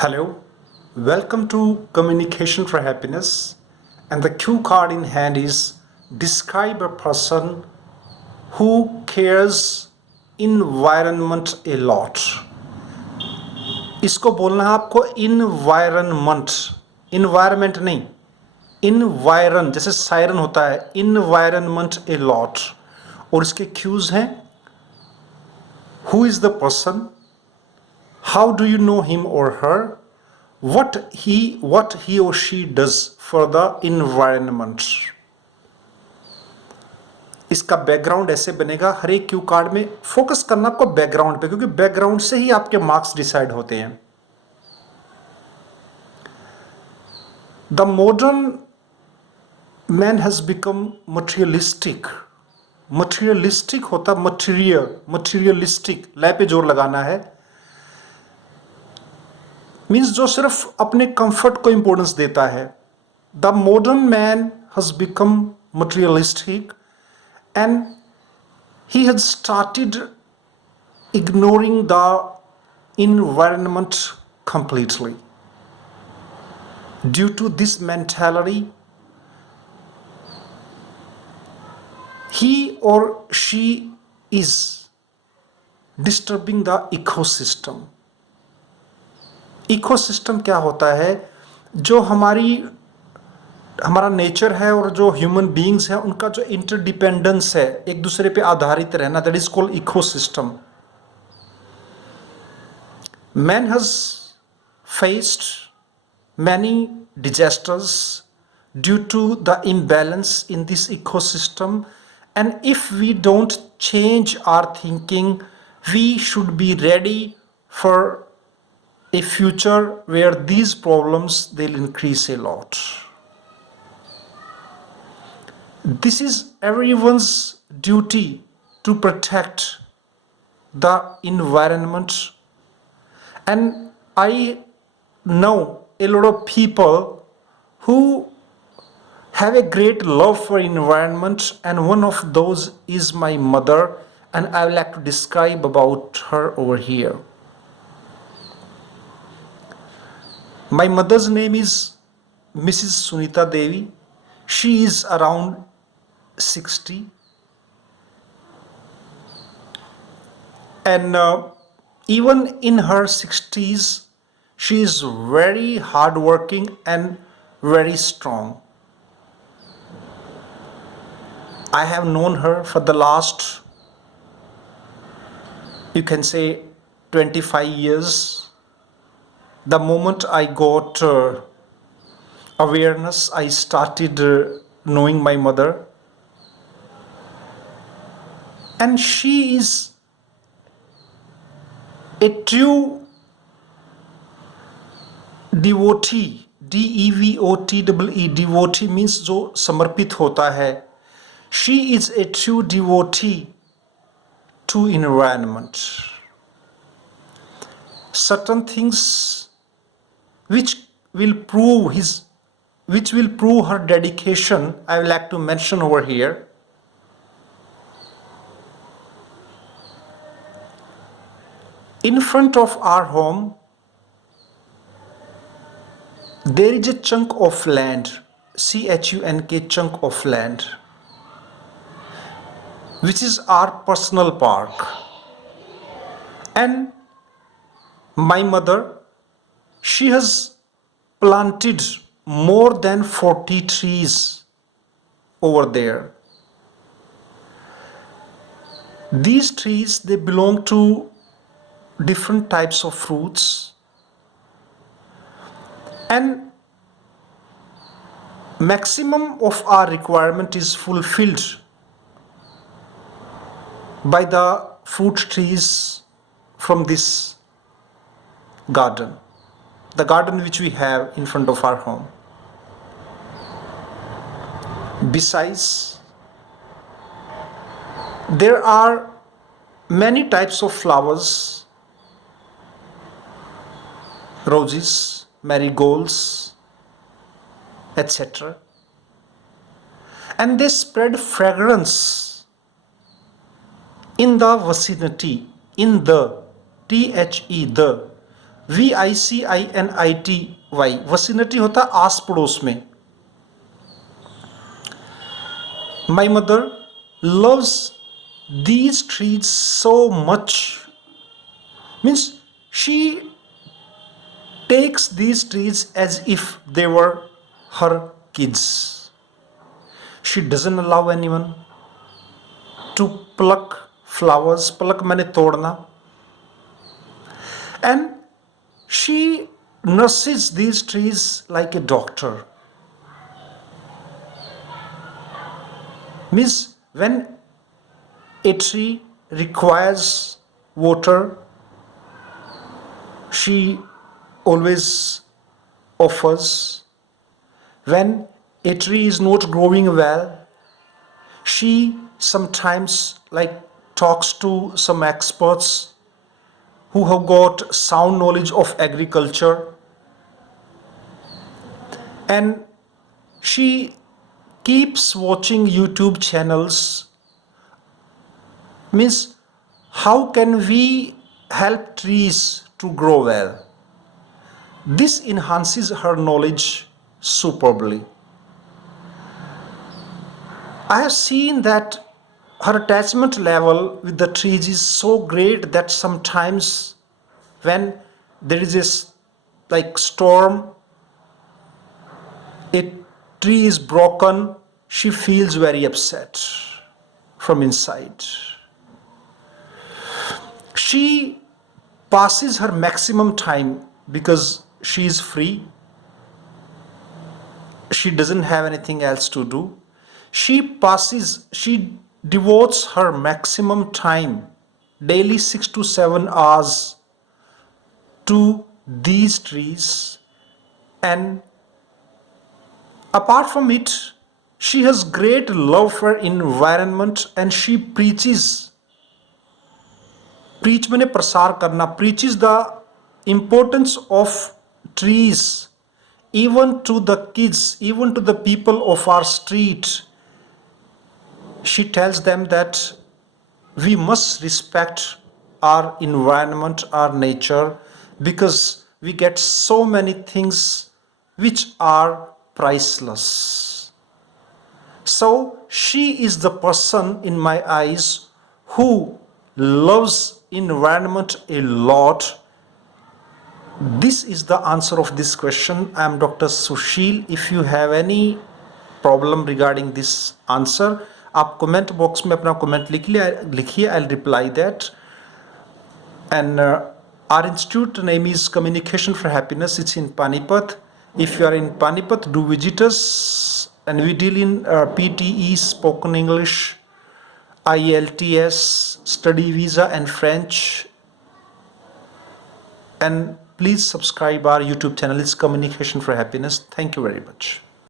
Hello, welcome to Communication for Happiness. And the cue card in hand is describe a person who cares environment a lot. इसको बोलना है आपको environment, environment नहीं, इन्वायरन जैसे siren होता है, इन्वायरमेंट ए लॉट. और इसके क्यूज हैं who is the person, how do you know him or her, what he or she does for the environment. इसका बैकग्राउंड ऐसे बनेगा. हर एक क्यू कार्ड में फोकस करना आपको बैकग्राउंड पे, क्योंकि बैकग्राउंड से ही आपके मार्क्स डिसाइड होते हैं. The modern man has become materialistic. Materialistic होता मटेरियलिस्टिक, लय पे जोर लगाना है. मीन्स जो सिर्फ अपने कंफर्ट को इंपॉर्टेंस देता है. The modern man has become materialistic and he has started ignoring the environment completely. Due to this mentality, he or she is disturbing the ecosystem. Ecosystem क्या होता है? जो हमारा नेचर है और जो ह्यूमन बीइंग्स हैं उनका जो इंटरडिपेंडेंस है, एक दूसरे पे आधारित रहना, that is called ecosystem. Man has faced many disasters due to the imbalance in this ecosystem, and if we don't change our thinking, we should be ready for a future where these problems they'll increase a lot. This is everyone's duty to protect the environment, and I know a lot of people who have a great love for environment, and one of those is my mother, and I would like to describe about her over here. My mother's name is Mrs. Sunita Devi. She is around 60. And even in her 60s, she is very hardworking and very strong. I have known her for the last, you can say, 25 years. The moment I got awareness, I started knowing my mother. And she is a true devotee. DEVOTEE. Devotee means जो समर्पित होता है. She is a true devotee to environment. Certain things which will prove her dedication, I would like to mention over here. In front of our home, there is a chunk of land, CHUNK, chunk of land, which is our personal park. And my mother, she has planted more than 40 trees over there. These trees, they belong to different types of fruits, and maximum of our requirement is fulfilled by the fruit trees from this garden, the garden which we have in front of our home. Besides, there are many types of flowers, roses, marigolds, etc. And they spread fragrance in the vicinity, in the, the VICINITY, vicinity होता है आस पड़ोस में. My mother loves these trees so much. Means she takes these trees as if they were her kids. She doesn't allow anyone to pluck flowers. Pluck मैंने तोड़ना. And she nurses these trees like a doctor. Means when a tree requires water, she always offers. When a tree is not growing well, she sometimes talks to some experts who have got sound knowledge of agriculture, and she keeps watching YouTube channels. Means how can we help trees to grow well? This enhances her knowledge superbly. I have seen that her attachment level with the trees is so great that sometimes when there is a storm, a tree is broken, she feels very upset from inside. She passes her maximum time because she is free. She doesn't have anything else to do. She devotes her maximum time, daily 6 to 7 hours, to these trees. And apart from it, she has great love for environment, and she preaches मैंने प्रसार करना, preaches the importance of trees even to the kids, even to the people of our street. She tells them that we must respect our environment, our nature, because we get so many things which are priceless. So she is the person in my eyes who loves environment a lot. This is the answer of this question. I am Dr. Sushil. If you have any problem regarding this answer, आप comment box में अपना comment लिखिए. I'll reply that. And our institute name is Communication for Happiness. It's in Panipat. If you are in Panipat, do visit us. And we deal in PTE, spoken English, IELTS, study visa and French. And please subscribe our YouTube channel. It's Communication for Happiness. Thank you very much.